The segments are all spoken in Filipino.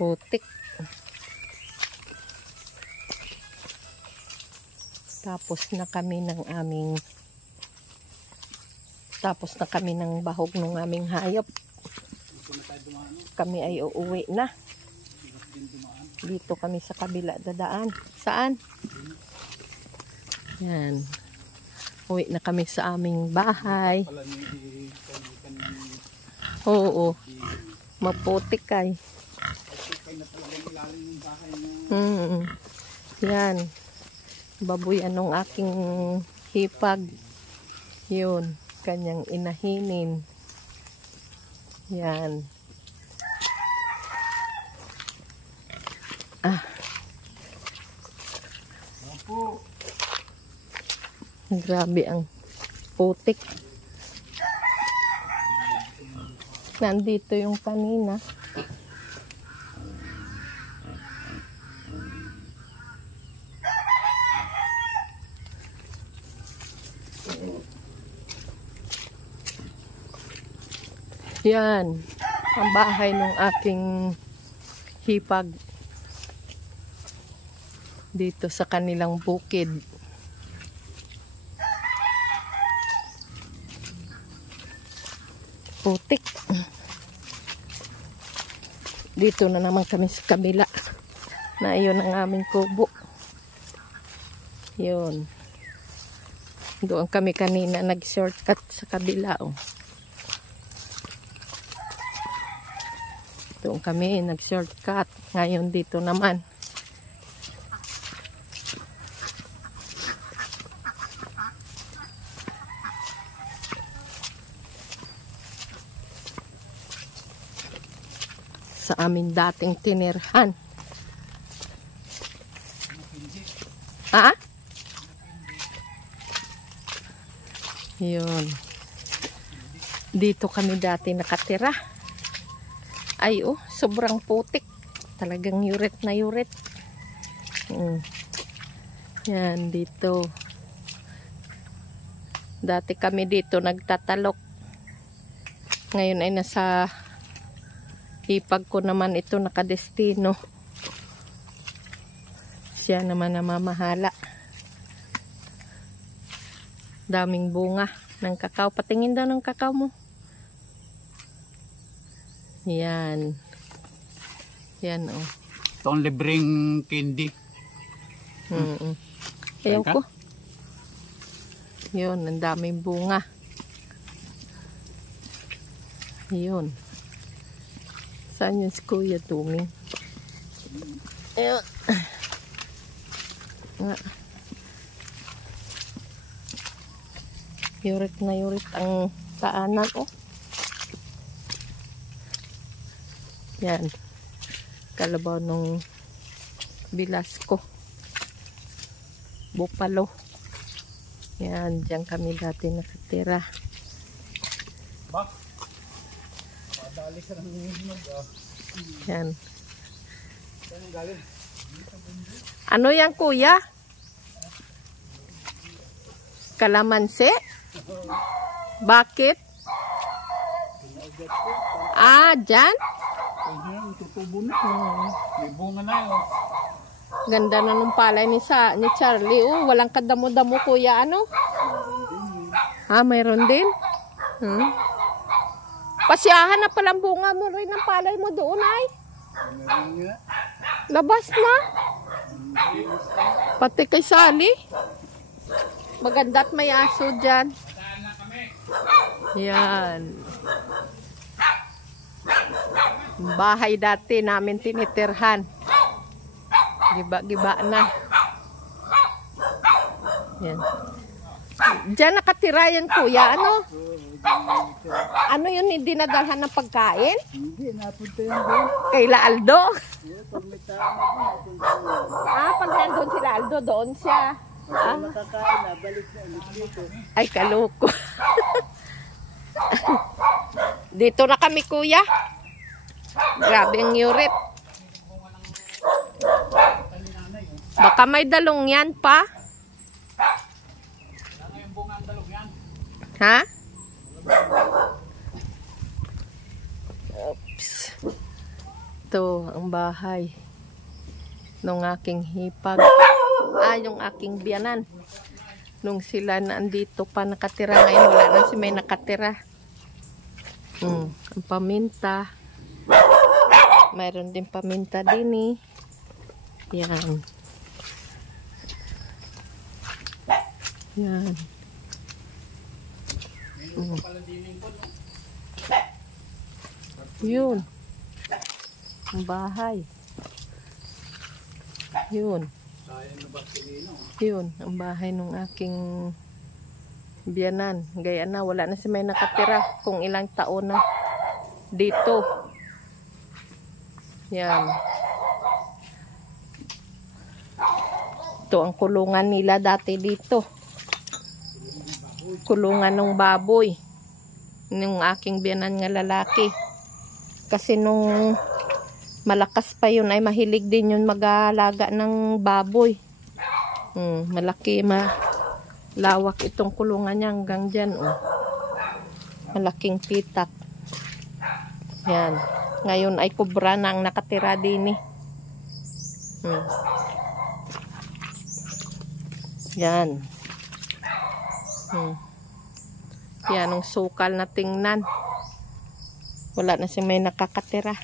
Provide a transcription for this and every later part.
Putik. Tapos na kami ng bahog ng aming hayop. Kami ay uuwi na. Dito kami sa kabila dadaan. Saan? Yan. Uwi na kami sa aming bahay. Oo. Maputik ay. Yan. Babuyan ng aking hipag. Yun. Kanyang inahinin. Yan. Grabe ang putik. Nandito yung kanina. Yan. Ang bahay ng aking hipag. Dito sa kanilang bukid. Putik. Dito na naman kami sa kabila. Na yun ang aming kubo. Yun. Doon kami kanina nag-shortcut sa kabila. Oh. Doon kami nag-shortcut. Ngayon dito naman. Sa amin dating tinirhan. Ah? Yun. Dito kami dati nakatira. Ay oh, sobrang putik. Talagang yurit na yurit. Yan, dito. Dati kami dito nagtatalok. Ngayon ay nasa hipag ko naman ito nakadestino. Siya naman namamahala. Daming bunga ng kakao. Patingin daw ng kakao mo. Yan. Yan oh. Ito ang libreng candy. Ayaw ko. Yun, ang daming bunga. Yun. Saan yun si Kuya Tuming? Ayun. Yurit na yurit ang taanan oh. Yan. Kalabaw nung Bilasco. Bupalo. Yan. Diyan kami dati nakatira. Ba? Padali ka ng hinog ah. Yan. Ano yan kuya? Kalamansi? Bakit? Ah, dyan? Ayan, tutubo na. May bunga na yun. Ganda na nung palay ni Charlie. Oh, walang kadamo-damo kuya. Ano? Ah, mayroon din? Pasyahan na palang bunga mo rin ang palay mo doon ay. Labas na. Pati kay Sally. Maganda't may aso dyan. Yan. Bahay dati namin tinitirhan. Giba-giba na. Yan. Diyan nakatira yan kuya. Ano? Ano yun? Hindi nadalhan ng pagkain? Hindi, napunta yan doon. Kaila Aldo? Pag may tama doon, Ah, pag nandun sila Aldo, doon siya. Ah. makakain na, balik na ulit dito. Ay, kaloko. Dito na kami, kuya. Grabe ang yurit. Baka may dalong yan pa. Ha? Oops. Ito ang bahay nung aking hipag. Yung aking biyanan. Nung sila na andito pa nakatira, ngayon wala na si may nakatira. Ang paminta. Mayroon din paminta din eh. Yan. Yan. Yun. Ang bahay. Yun. Yun. Ang bahay ng aking biyanan. Gaya na. Wala na si may nakatira. Kung ilang taon na. Dito. Yan. Ito ang kulungan nila dati dito. Kulungan ng baboy. Yung aking biyanan nga lalaki. Kasi nung malakas pa yun ay mahilig din yun mag-aalaga ng baboy. Malaki, malawak itong kulungan niya hanggang dyan. Malaking pitak. Yan. Ngayon ay kubra na ang nakatira din eh. Yan. Yan ang sukal na tingnan. Wala na si may nakakatira.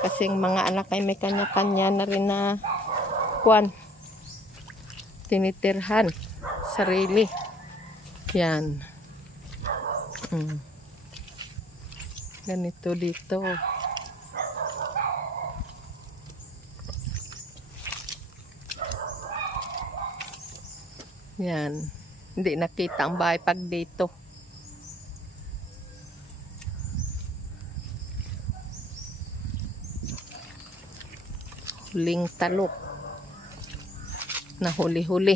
Kasi ang mga anak ay may kanya-kanya na rin na tinitirhan. Sarili. Yan. Ganito dito. Yan. Hindi nakita ang bahay pag dito. Huling talok. Na huli-huli.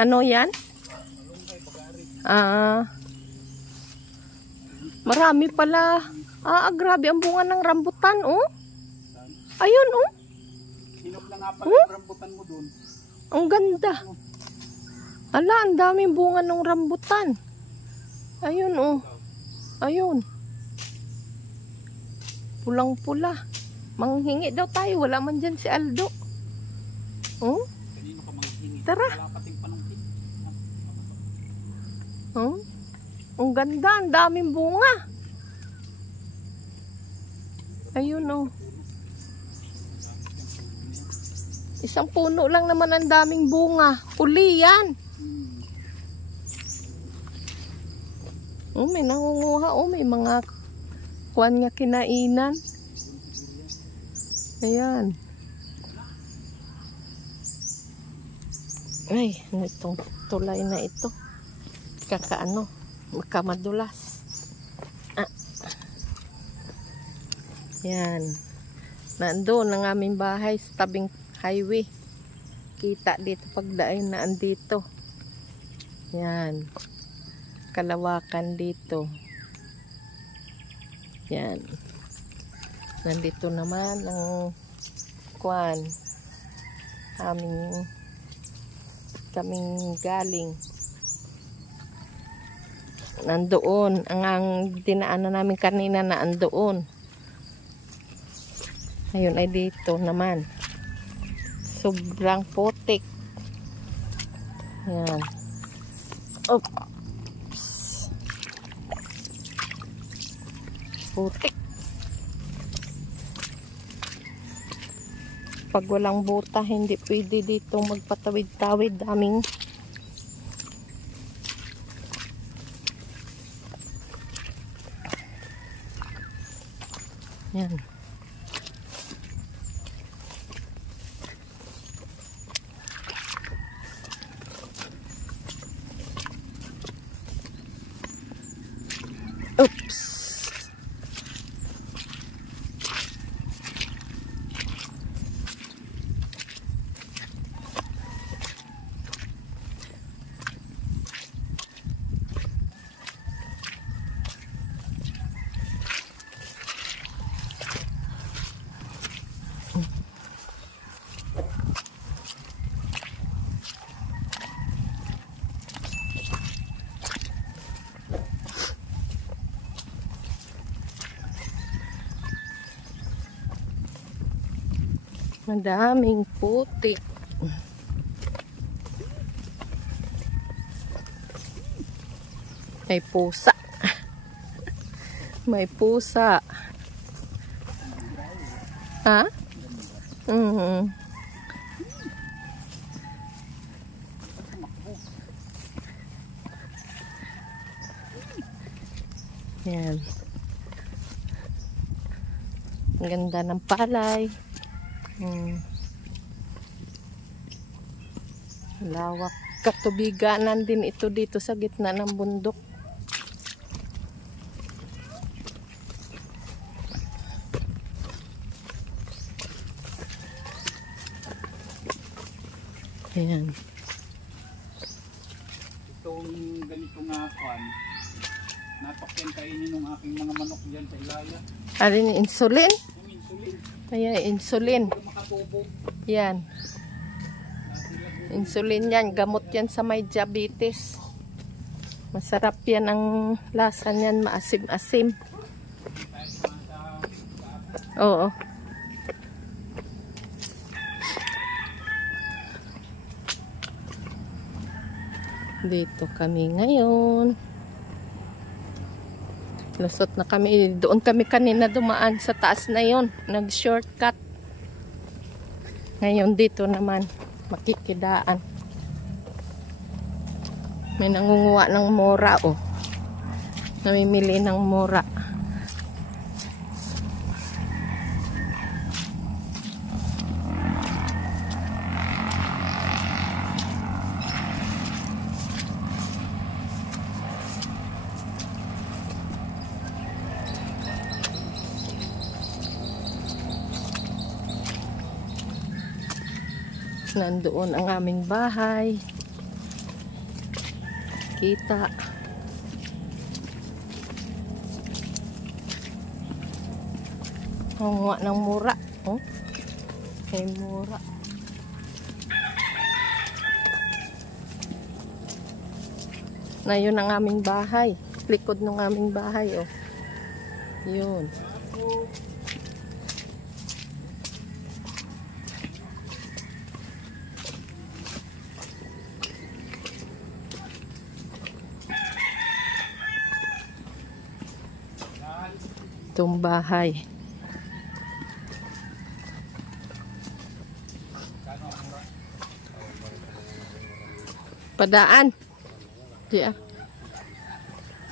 Ano yan? Marami pala. Grabe ang bunga ng rambutan, oh. Ayun, oh. Hinog na nga pala yung rambutan mo dun. Ang ganda. Ala, ang daming bunga ng rambutan. Ayun, oh. Ayun. Pulang-pula. Manghingi daw tayo. Wala man dyan si Aldo. Oh. Kanino ka manghingi? Tara. Wala pating panungkit. Oh. Ang ganda. Ang daming bunga. Ayun, oh. Isang puno lang naman ang daming bunga. Uli yan. Oh, may nangunguha. Oh, may mga kuwan nga kinainan. Ayan. Ay, ano itong tulay na ito? Kakaano? Magkamadulas. Yan. Nandoon ang aming bahay sa tabing highway. Kita dito pagdaan na andito. Yan. Kalawakan dito. Yan. Nandito naman ang kuwan. Kaming galing. Nandoon. Ang dinaanan namin kanina na andoon. Ayun ay dito naman. Sobrang putik. Yan. Oops. Putik. Pag walang buta, hindi pwede dito magpatawid-tawid. Daming yan. Oops. Madaming putik. May pusa. May pusa. Ha? Yan. Ang ganda ng palay. Lawak. Katubiganan din ito dito sa gitna ng bundok. Ayan. Itong ganito nga kwan, napakyan kainin ng aking mga manok dyan sa ilaya. Alin yung insulin? Yung insulin. Ayan, insulin. Makatubo. Yan. Insulin yan. Gamot yan sa may diabetes. Masarap yan ang lasa niyan. Maasim-asim. Oo. Dito kami ngayon. Lusot na kami. Doon kami kanina dumaan sa taas na yon. Nag-shortcut. Ngayon dito naman makikidaan. May nangunguha ng mora, oh. Namimili ng mora. Nandoon ang aming bahay. Kita. Hanguha ng mura. Oh. May mura. Na yun ang aming bahay. Likod ng aming bahay. Oh. Yun. Itong bahay. Padaan. Diya.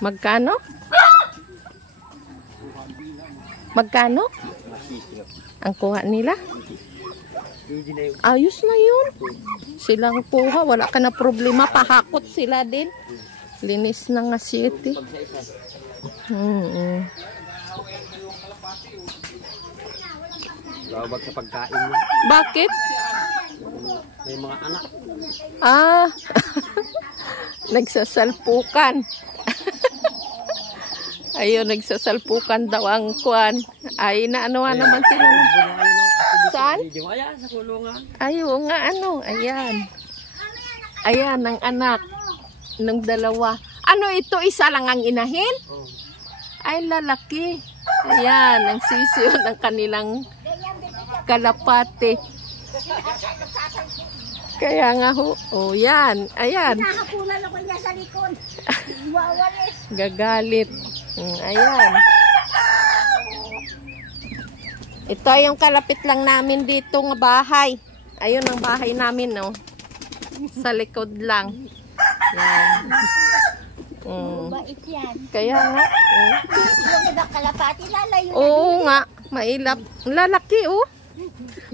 Magkano? Magkano? Ang kuha nila? Ayos na yun. Silang kuha. Wala ka na problema. Pahakot sila din. Linis na nga 7. Lawag sa pagkain mo. Bakit? May mga anak. Nagsasalpukan. Ayun, nagsasalpukan daw ang kuan. Ay, naanoan naman sila. Saan? Ayan, sa kulungan. Ayun nga, ano. Ayan. Ayan, ang anak. Nung dalawa. Ano ito? Isa lang ang inahin? Ay, lalaki. Ayan, ang sisiyo ng kanilang kalapate. Kaya nga ho. Oh, yan. Ayan. Nakapunan ako niya sa likod. Wawalis. Gagalit. Ayan. Ito yung kalapit lang namin dito ng bahay. Ayun ang bahay namin, no. Sa likod lang. Yan. Bait yan. Kaya nga. Yung iba kalapati lalayo. Oo nga. Mailap. Lalaki, oh.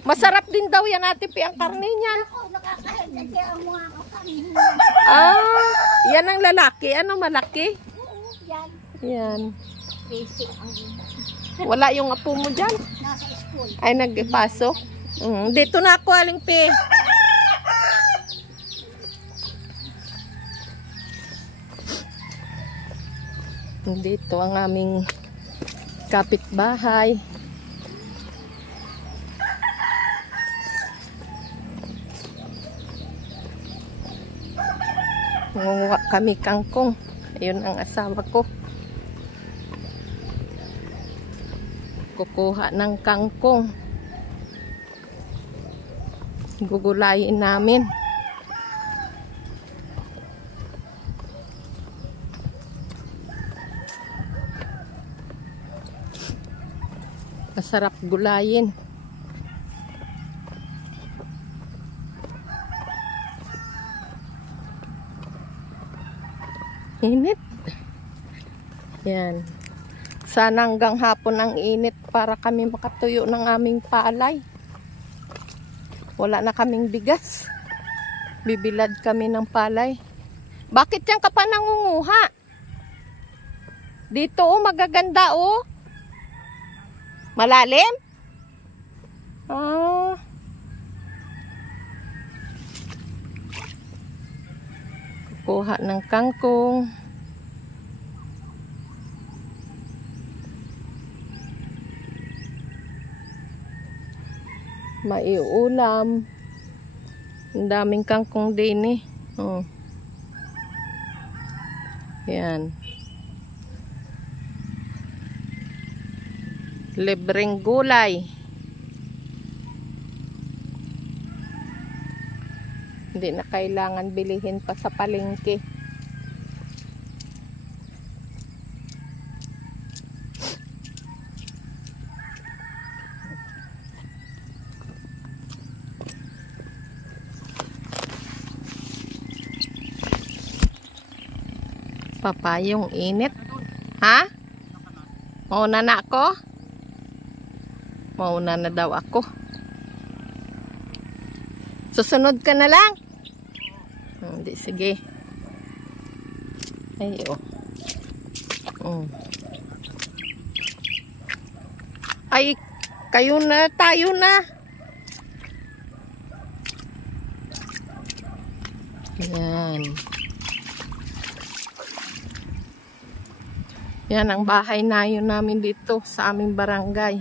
Masarap din daw yan, Ate Pi, ang karne niyan. Ako, nakakahit kaya ang mga kakanin. Yan ang lalaki. Ano, malaki? Oo, yan. Yan. Basic ang Wala yung apo mo dyan. nasa school. Ay, nagpasok. Dito na ako, Aling Pi. Dito ang aming kapitbahay. Nangunguha kami kangkong. Ayun ang asawa ko. Kukuha ng kangkong. Gugulayin namin. Masarap gulayin. Init. Yan. Sana hanggang hapon ang init para kami makatuyo ng aming palay. Wala na kaming bigas. Bibilad kami ng palay. Bakit yan ka pa nangunguha? Dito oh, magaganda oh. Malalim? Ah. Kukuha ng kangkong. Maiulam. Ang daming kangkong din eh. Oh. Yan. Libreng gulay. Hindi na kailangan bilihin pa sa palengke. Papayong init. Ha? Mauna na ako? Mauna na daw ako. Susunod ka na lang? Hindi, sige. Ay, oh. Ay, kayo na, tayo na. Yan. Yan ang bahay na yun namin dito sa aming barangay.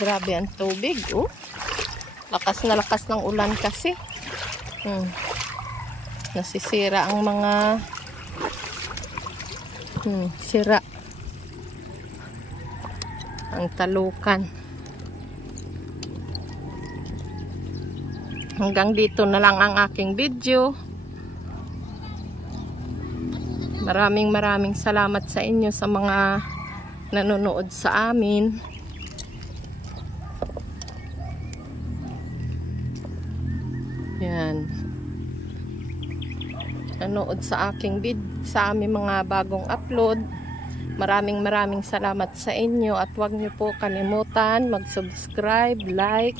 Grabe ang tubig, oh. Lakas na lakas ng ulan kasi. Nasisira ang mga sira ang talukan. Hanggang dito na lang ang aking video. Maraming salamat sa inyo sa mga nanonood sa amin. Yan. Nanood sa aking sa aming mga bagong upload. Maraming salamat sa inyo at huwag niyo po kalimutan mag-subscribe, like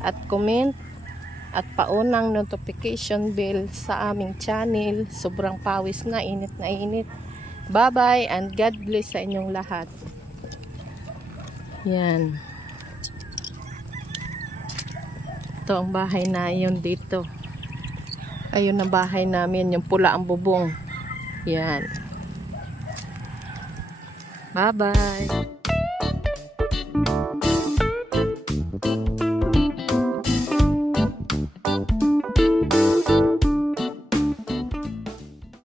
at comment at paunang notification bell sa aming channel. Sobrang pawis na, init na init. Bye-bye and God bless sa inyong lahat. Yan. Ito ang bahay na yun dito. Ayun ang bahay namin, yung pula ang bubong. Yan. Bye-bye.